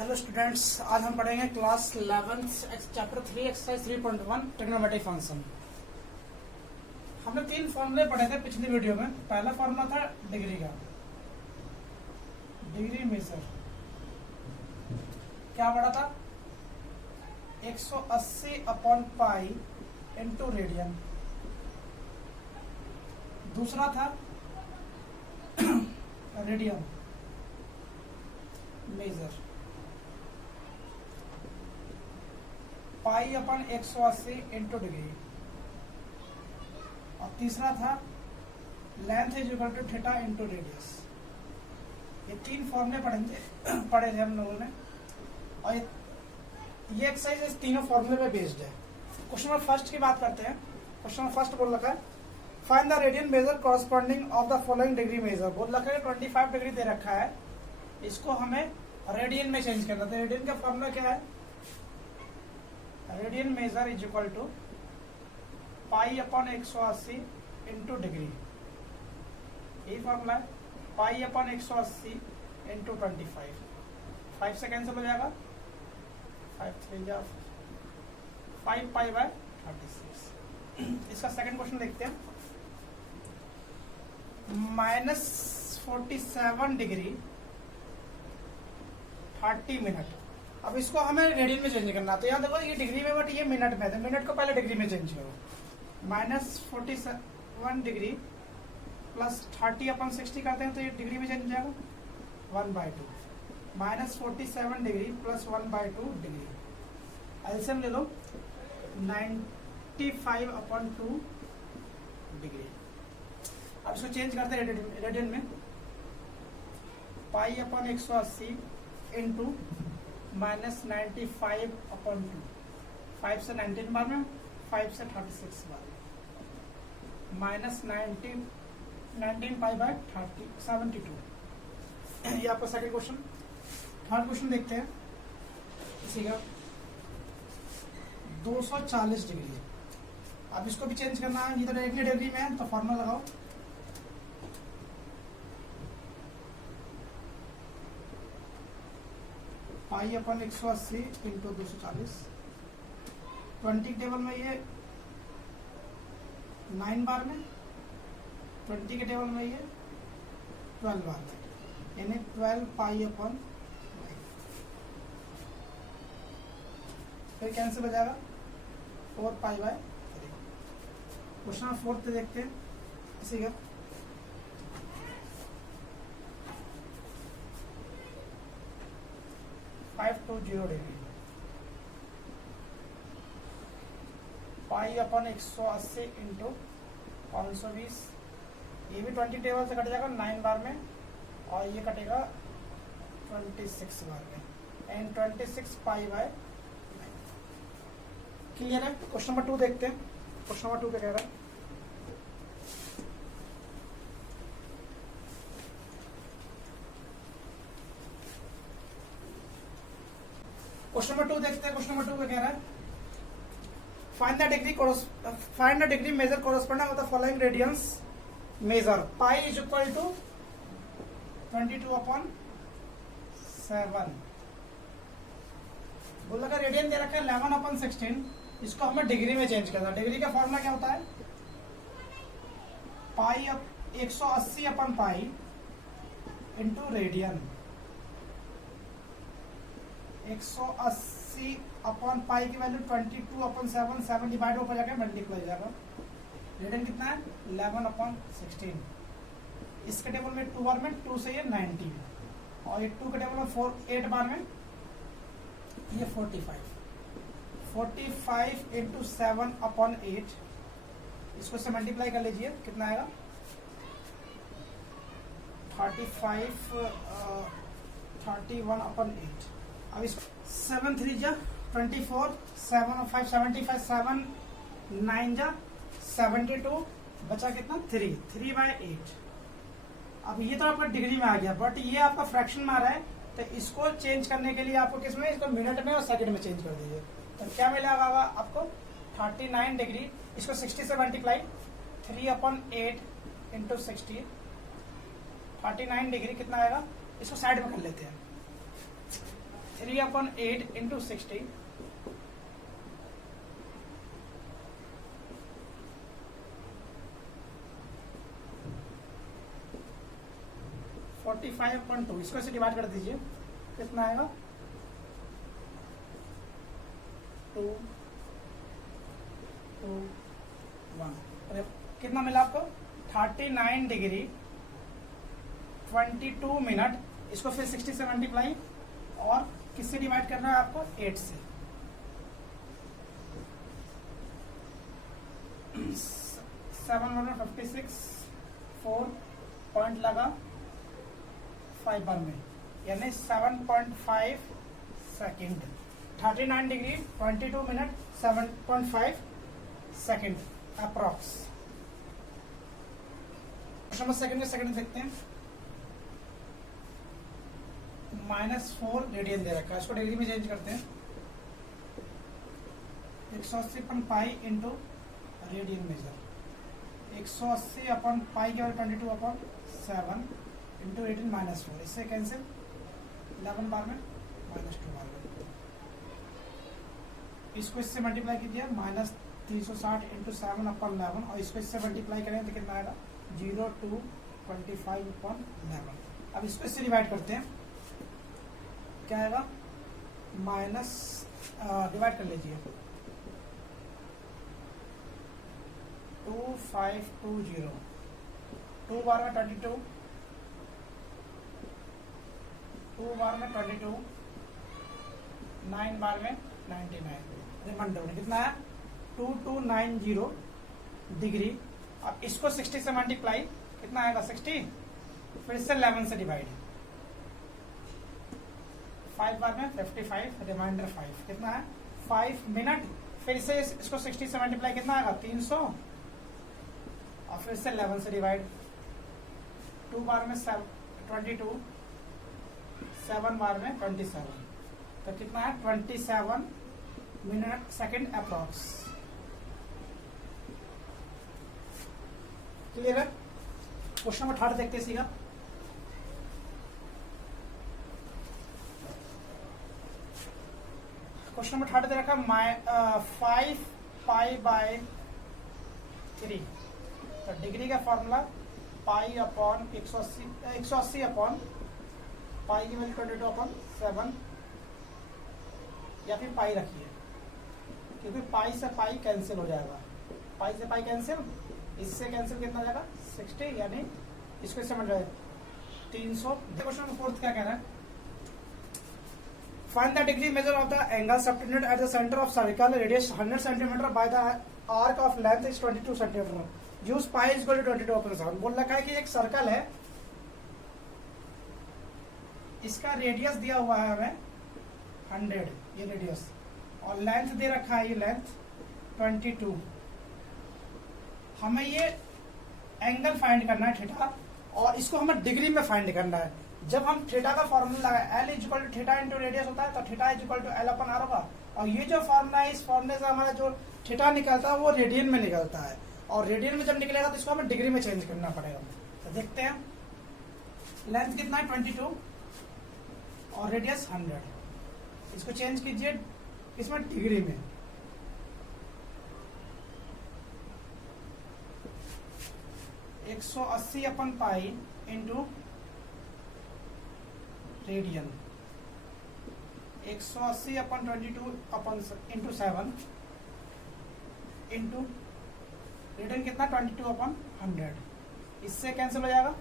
Hello students, आज हम पढ़ेंगे class 11 chapter 3 exercise 3.1 trigonometric function. हमने 3 फॉर्मूले पढ़े थे पिछली वीडियो में। पहला फॉर्मूला था डिग्री का, डिग्री मेजर क्या पढ़ा था, 180 अपॉन पाई इंटू रेडियन। दूसरा था radian measure, pi upon 180 into degree. और तीसरा था length is equal to theta into radius. ये 3 फॉर्मूले पढ़े थे हम लोगों ने, और ये एक्सरसाइज इस तीनों फॉर्मूले पे बेस्ड है। क्वेश्चन नंबर फर्स्ट की बात करते हैं। क्वेश्चन नंबर फर्स्ट बोल रखा है find the radian measure corresponding of the following degree measure. बोल रखा है 25 डिग्री दे रखा है, इसको हमें रेडियन में चेंज करना था। रेडियन का फॉर्मूला क्या है, radian measure is equal to pi upon 180 into degree. यही फॉर्मूला है, पाई अपॉन 180 इंटू 25। 5 से कैंसिल हो जाएगा, 5 3 जा 5 पाई बाय 36। इसका सेकंड क्वेश्चन देखते हैं। -47 डिग्री 30 मिनट। अब इसको हमें रेडियन में चेंज करना, तो यहाँ देखो ये डिग्री में बट ये मिनट में, तो मिनट को पहले डिग्री में चेंज करो। -47 डिग्री प्लस 30 अपॉन 60 करते हैं तो ये डिग्री में चेंज हो जाएगा 1/2। -47 डिग्री प्लस 1/2 डिग्री। एलसीएम ले लो 95 अपॉन 2 डिग्री। अब इसको चेंज करते हैं रेडियन में। पाई अपॉन 180 इंटू -95 अपॉन 2। 5 से 19 बार में, 5 से 36 बार में, -19 पाई बाय 72। ये आपका सेकंड क्वेश्चन। थर्ड क्वेश्चन देखते हैं इसी का। 240 डिग्री। अब इसको भी चेंज करना है, इधर एक डिग्री में है तो फॉर्मूला लगाओ। पाई अपन 180 इंटू 240। 20 टेबल में ये 9 बार में, 20 के टेबल में ये 12 बार में, यानी 12 पाई अपन 9। फिर कैंसिल हो जाएगा 4 पाई बाय 3। क्वेश्चन नंबर 4 देखते हैं इसी का। Degree pi upon 180 into 520। ये भी 20 टेबल से कट जाएगा 9 बार में, और ये कटेगा 26 बार में, एंड 26 पाई बाय 9। क्लियर है। क्वेश्चन नंबर 2 देखते हैं। क्वेश्चन नंबर 2 क्या कह रहा है, क्वेश्चन नंबर 2 देखते हैं। क्वेश्चन नंबर 2 क्या कह रहा है, find the degree measure corresponding of the following radians measure. Pi is equal to 22 upon 7। बोल रखा रेडियन दे रखा है 11 अपॉन 16। इसको हमें डिग्री में चेंज करना। डिग्री का फॉर्मूला क्या होता है, पाई 180 upon pi into radian. 180 upon pi की वैल्यू 22 अपॉन 7, 7 डिवाइड ऊपर जाकर मल्टीप्लाई हो जाएगा। रेडियन कितना है 11 अपॉन 16। इसके टेबल में 2 बार में 2 से ये 90, और ये 2 के टेबल में 8 बार में ये 45 इंटू 7 अपॉन 8। इसको से मल्टीप्लाई कर लीजिए, कितना आएगा 31 अपॉन 8। अब इस 7 3 जा 24, 7 और 5 75, 7 9 जा 72, बचा कितना 3/8। अब ये तो आपका डिग्री में आ गया, बट ये आपका फ्रैक्शन में आ रहा है, तो इसको चेंज करने के लिए आपको किसमें, इसको मिनट में और सेकंड में चेंज कर दीजिए। तो क्या मिलेगा आपको 39 डिग्री। इसको 60 से मल्टीप्लाई, 3/8 इंटू 60, 39 डिग्री कितना आएगा, इसको साइड में कर लेते हैं। 3/8 इंटू 60 45/2, इसको ऐसे डिवाइड कर दीजिए, कितना आएगा 2 2 1। अरे कितना मिला आपको 39 डिग्री 22 मिनट। इसको फिर 60 से मल्टीप्लाई और किससे डिवाइड करना है आपको 8 से। 756 4 पॉइंट लगा 5 बार में, यानी 7.5 second. 39 degree 22 minute 7.5 second approx. Question second के सेकंड देखते हैं। -4 रेडियन दे रखा है, इसको डिग्री में चेंज करते हैं। 180/पाई इंटू रेडियन मेजर, 180/पाई के बाद 22/7 इंटू 18 -4, इससे कैंसिल 11 बार में -2 बार में। इसको इससे मल्टीप्लाई कीजिए -360 इंटू 7/11 और इसको इससे मल्टीप्लाई करें तो कितना आएगा 0.25/11। अब इसको इससे डिवाइड करते हैं, क्या आएगा माइनस डिवाइड कर लीजिए 2520, 2 बार में 22, 2 बार में 22, 9 बार में 99, रिमाइंडर में कितना है 2290 डिग्री। अब इसको 60 से मल्टीप्लाई कितना आएगा 60, फिर से 11 से डिवाइड, 5 बार में 55, रिमाइंडर 5, कितना है 5 मिनट। फिर से इसको 60 से मल्टीप्लाई कितना आएगा 300 और फिर से 11 से डिवाइड, 2 बार में 22, 7 बार में 27, तो कितना है 27 मिनट सेकेंड अप्रॉक्स। क्लियर है। क्वेश्चन नंबर 3 देखते हैं सीधा। क्वेश्चन नंबर 3 दे रखा 5π/3, तो डिग्री का फॉर्मूला पाई अपॉन 180 अपॉन पाई की वैल्यू 22/7 या फिर पाई रखिए, क्योंकि पाई से पाई कैंसिल हो जाएगा, पाई से पाई कैंसिल, इससे कैंसिल कितना हो जाएगा 60, यानी इसको इससे मल्टीप्लाई 300। क्वेश्चन नंबर 4 क्या कह रहा है, find the degree measure of the angle subtended at the centre of circle, radius 100 centimetre by the arc of length is 22 centimetre, use pi is equal to 22/7। बोल रखा है कि एक सर्कल है, इसका रेडियस दिया हुआ है हमें 100, ये रेडियस, और लेंथ दे रखा है ये लेंथ 22। हमें ये एंगल फाइंड करना है थीटा, और इसको हमें डिग्री में फाइंड करना है। जब हम थीटा का फॉर्मूला है L equal to theta into radius होता है, तो theta is equal to L/R होगा, और ये जो फॉर्मूला है इस फॉर्मूले से हमारा जो थीटा निकलता है वो रेडियन में निकलता है, और रेडियन में जब निकलेगा तो इसको हमें डिग्री में चेंज करना पड़ेगा। तो देखते हैं, लेंथ कितना है 22 और रेडियस 100, इसको चेंज कीजिए इसमें डिग्री में। एक 180/पाई into radian, 180/22 into 7 into radian कितना 22/100, इससे कैंसिल हो जाएगा,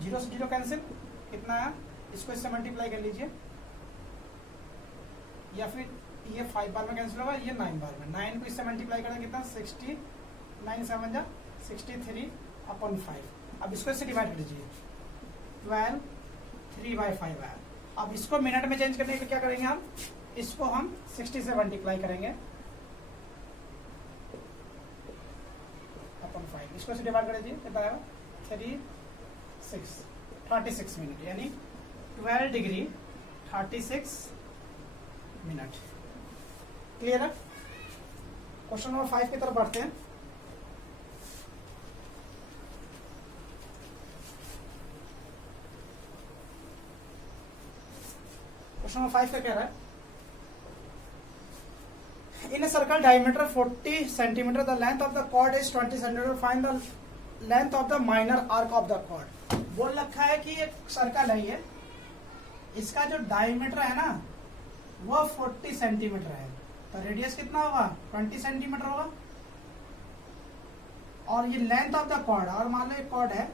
0 से 0 कैंसिल, कितना है इसको इससे मल्टीप्लाई कर लीजिए, या फिर ये 5 बार में कैंसिल होगा, ये 9 बार में, 9 को इससे मल्टीप्लाई करें कितना 60, 9 7 जा 63/5। अब इसको इससे डिवाइड कर दीजिए, 12 3/5 है। अब इसको मिनट में चेंज करने के लिए क्या करेंगे हम, इसको हम 60 से मल्टीप्लाई करेंगे अपन 5, इसको से डिवाइड कर दीजिए, कितना आएगा 36 मिनट, यानी 12 डिग्री 36 मिनट। क्लियर है। क्वेश्चन नंबर 5 की तरफ बढ़ते हैं। क्वेश्चन क्वेश्चन नंबर 5 का कह रहा है in a circle diameter 40 centimetre the length of the chord is 20 centimetre find the length of the minor arc of the chord. बोल रखा है कि एक सर्कल है ये, इसका जो डायमीटर है ना वो 40 सेंटीमीटर है, तो रेडियस कितना होगा 20 सेंटीमीटर होगा। और ये लेंथ ऑफ द कॉर्ड, और मान लो एक कॉर्ड है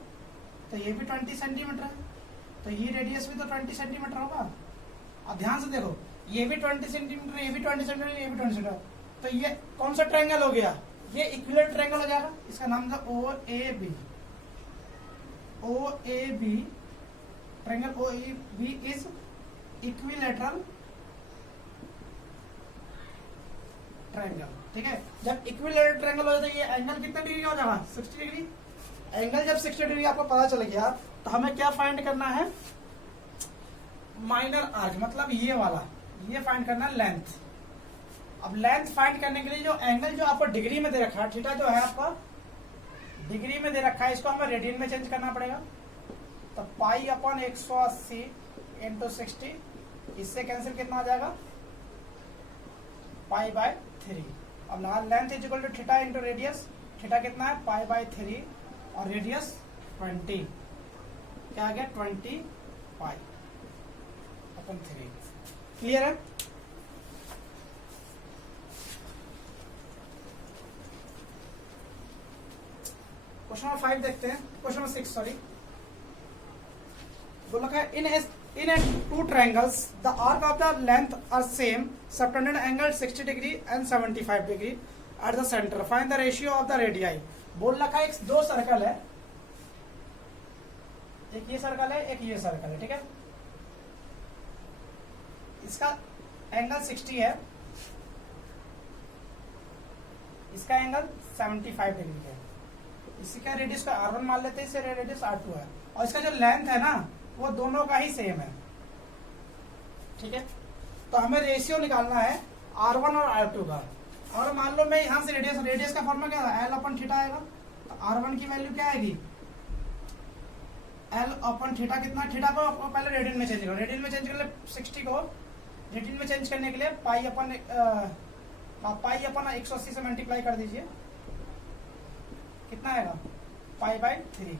तो ये भी 20 सेंटीमीटर है, तो ये रेडियस भी तो 20 सेंटीमीटर होगा। अब ध्यान से देखो, ये भी 20 सेंटीमीटर, ये भी 20 सेंटीमीटर, ये भी 20 सेंटीमीटर, तो ये कौन सा ट्रायंगल हो गया, ये इक्विलेटरल ट्रायंगल हो जाएगा। इसका नाम था O A B triangle. O A B is equilateral triangle, ठीक है। जब इक्विलेटरल ट्रायंगल हो जाता है ये एंगल कितना डिग्री हो जाएगा 60 डिग्री। एंगल जब 60 डिग्री आपको पता चल गया तो हमें क्या फाइंड करना है, माइनर आर्क, मतलब ये वाला, ये फाइंड करना है लेंथ। अब लेंथ फाइंड करने के लिए जो एंगल जो आपको डिग्री में दे रखा है, थीटा जो है आपका डिग्री में दे रखा है, इसको हमें रेडियन में चेंज करना पड़ेगा। तो पाई अपॉन 180 इंटू 60, इससे कैंसिल कितना आ जाएगा पाई बाय 3। अब length is equal to theta into radius, theta कितना है पाई बाय 3 और रेडियस 20, क्या आ गया 20 पाई अपन 3। क्लियर है। क्वेश्चन नंबर 5 देखते हैं, क्वेश्चन नंबर 6 सॉरी। बोला है in a two triangles the arc of the length are same, subtended angle 60 degree and 75 degree at the centre, find the ratio of the radii. बोल रखा है दो circle है, एक ये सर्कल है एक ये सर्कल है, ठीक है। इसका एंगल 60 है, इसका एंगल 75 डिग्री है। इसी का रेडियस का R1 मान लेते हैं, इसे रेडियस R2 है, और इसका जो लेंथ है ना वो दोनों का ही सेम है, ठीक है। तो हमें रेशियो निकालना है R1 और R2 का। और मान लो मैं यहां से रेडियस का फॉर्मूला क्या है, L अपन थीटा आएगा, तो R1 की वैल्यू क्या आएगी L अपन थीटा कितना, थीटा को आपको पहले रेडियन में चेंज करो, रेडियन में चेंज करने 60 को रेडियन में चेंज करने के लिए पाई अपन 180 से मल्टीप्लाई कर दीजिए, कितना आएगा पाई बाय 3,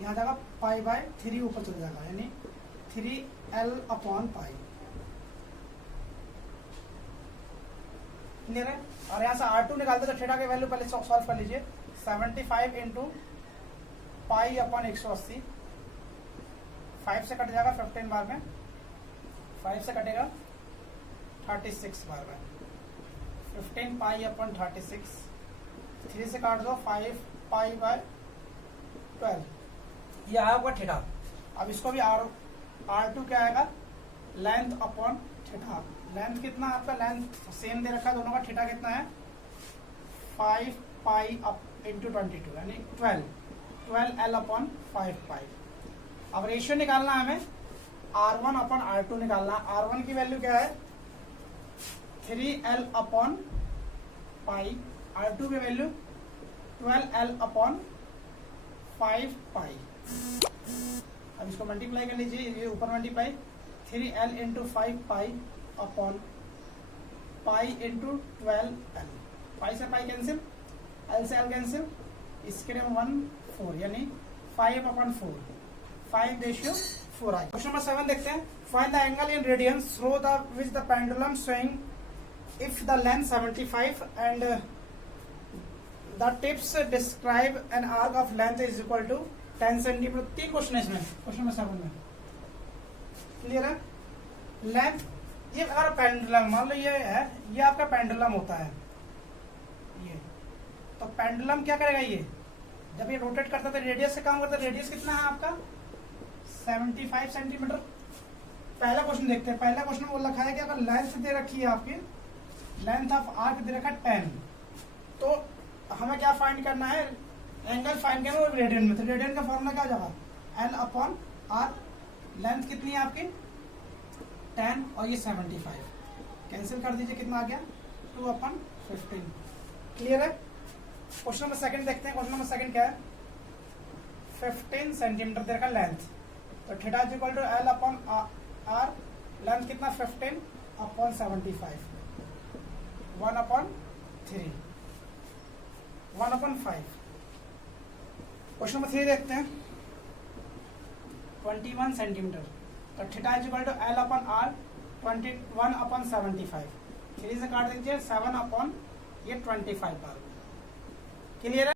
यहाँ जाएगा पाई बाय 3 ऊपर चल जाएगा, यानी 3L अपॉन पाई। क्लियर है। और यहाँ से R2 निकालते तो थीटा की वैल्यू पहले सॉल्व कर लीजिए, 75 इंटू पाई अपॉन 180, 5 से कट जाएगा 15 बार में, 5 से कटेगा 36 बार में, 15 पाई अपॉन 36, 3 से काट दो 5 पाई बाय 12, ये आया होगा थीटा। अब इसको भी R2 क्या आएगा लेंथ अपॉन थीटा। लेंथ कितना आपका, लेंथ सेम दे रखा है दोनों का, थीटा कितना है 5 पाई अप इंटू 22 यानी 12L अपॉन 5 पाई। अब रेशियो निकालना है हमें R1 अपॉन R2 निकालना। R1 की वैल्यू क्या है 3L अपॉन पाई, R2 की वैल्यू 12L अपॉन 5 पाई। अब इसको मल्टीप्लाई कर लीजिए, ये ऊपर multiply 3L into 5 pi upon pi into 12L, पाई से पाई कैंसिल, L से L कैंसिल, इसके लिए 1 4 यानी 5 अपॉन 4, 5 रेशियो 4 आएगा। क्वेश्चन नंबर 7 देखते हैं, find the angle in radians through the which the pendulum swing if the length 75 and the tips describe an arc of length is equal to 10 centimetre. 3 question है इसमें, question number 7 में। Clear है। Length, ये अगर pendulum मान लो ये है, ये आपका पेंडुलम होता है ये, तो पेंडुलम क्या करेगा, ये जब ये रोटेट करता है रेडियस से काम करता है। रेडियस कितना है आपका 75 सेंटीमीटर। पहला क्वेश्चन देखते हैं। पहला क्वेश्चन बोल रखा है कि अगर लेंथ दे रखी है आपकी, लेंथ ऑफ आर्क दे रखा है 10, तो हमें क्या फाइंड करना है, एंगल फाइंड करना है रेडियन में। तो रेडियन का फॉर्मूला क्या हो जाएगा L अपॉन R। लेंथ कितनी है आपकी 10 और ये 75, कैंसिल कर दीजिए, कितना आ गया 2 अपॉन 15। क्लियर है। क्वेश्चन नंबर 2 देखते हैं। क्वेश्चन नंबर 2 क्या है, 15 सेंटीमीटर दे रखा लेंथ, तो theta is equal to L upon R, length कितना 15 अपॉन 75, 1/3, 1/5। क्वेश्चन नंबर 3 देखते हैं। 21 सेंटीमीटर, तो theta is equal to L/R 21/75। 3 से काट दीजिए 7 अपॉन ये 25 बार। क्लियर है?